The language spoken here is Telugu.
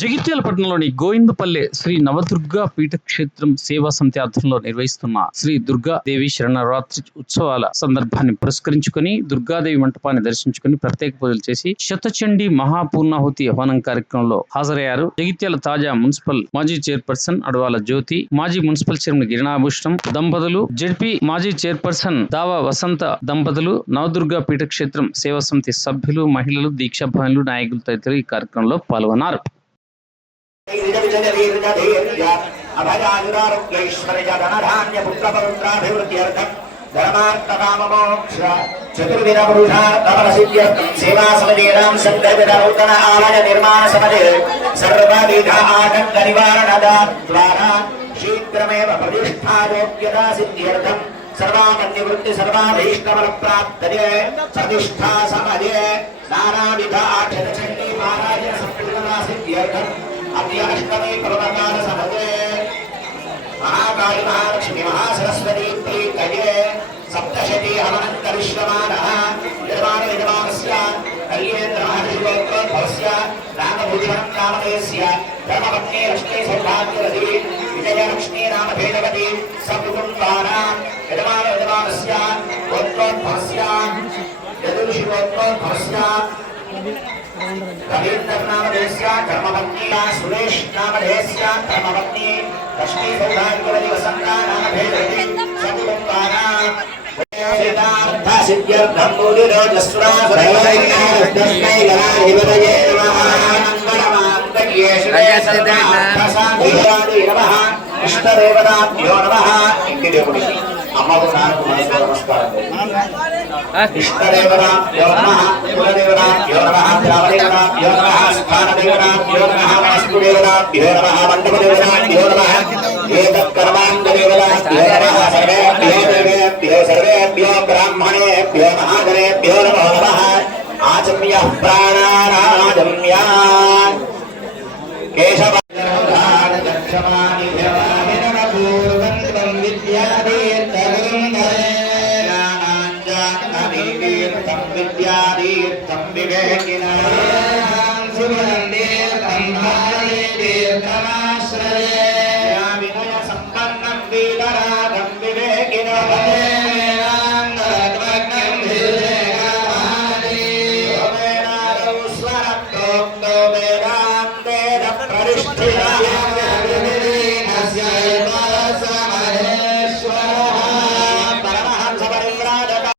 జగిత్యాల పట్టణంలోని గోవిందపల్లె శ్రీ నవదుర్గా పీఠక్షేత్రం సేవా సమితి ఆధ్వర్యంలో నిర్వహిస్తున్న శ్రీ దుర్గాదేవి శరణరాత్రి ఉత్సవాల సందర్భాన్ని పురస్కరించుకొని దుర్గాదేవి మంటపాన్ని దర్శించుకొని ప్రత్యేక పూజలు చేసి శతచండి మహాపూర్ణాహుతి హవనం కార్యక్రమంలో హాజరయ్యారు. జగిత్యాల తాజా మున్సిపల్ మాజీ చైర్పర్సన్ అడవాల జ్యోతి మాజీ మున్సిపల్ చైర్మన్ గిరినాభూషణం దంపతులు జడ్పీ మాజీ చైర్పర్సన్ దావా వసంత దంపతులు నవదుర్గా పీఠక్షేత్రం సేవా సమితి సభ్యులు మహిళలు దీక్షాభానులు నాయకులు తదితరులు ఈ కార్యక్రమంలో పాల్గొన్నారు. అభయాయురారోగ్యైశ్వర్యధనధాన్యపుత్రపౌత్రాభివృద్ధ్యర్థం ధర్మార్థకామమోక్ష చతుర్విధ పురుషార్థమసిద్ధ్యర్థం సేవా సమదీనాం సంకల్పిత నూతన ఆలయ నిర్మాణ సమదే సర్వవిధ ఆటంక నివారణదా ద్వారా శీఘ్రమేవ ప్రతిష్టాయోగ్యతా సిద్ధ్యర్థం సర్వామన్యవృత్తి సర్వాభీష్టమల మహాలక్ష్మి మహాసరస్వతీ కదివే సప్తశతి హవనం కరిష్యమానః నిర్మాణ నిర్మాణస్య కల్యేంద్రమహర్షిగోత్రోద్భవస్య రామభూషణం కామదేస్య రమపత్నే లక్ష్మీ సౌభాగ్యవతి విజయలక్ష్మీ రామభేదవతి సకుటుంబానాం నిర్మాణ నిర్మాణస్య గోత్రోద్భవస్య नामधेस्या कर्मपत्नी सुरेश नामधेस्या कर्मपत्नी लक्ष्मी सौभाग्यवती वसंता नामधेयति समुदाना सिद्ध्यर्थं मोदिरोजस्वरा सुरैवैन्या तस्मै गणाधिपतये नमः नन्दनमान्तर्ये श्रेय सदा नमः इष्टदेवताभ्यो नमः इति देवुडिः అమ్మకు నాకు మనసు నమస్కారం ఇష్టదేవతాభ్యో నమః కులదేవతాభ్యో నమః గ్రామదేవతాభ్యో నమః స్థానదేవతాభ్యో నమః వాస్తుదేవతాభ్యో నమః మండపదేవతాభ్యో నమః ఏతత్కర్మాంగదేవతాభ్యో నమః సర్వేభ్యో దేవేభ్యో సర్వేభ్యో బ్రాహ్మణేభ్యో మహాజనేభ్యో నమో నమః ఆచమ్య ప్రాణానాజమ్య కేశవ विद्यादीर्थं विवेकिनां सुमन्देतं भारणे तीर्थमाश्रये विनयसम्पन्नं वीतरागं विवेकिनः Amen.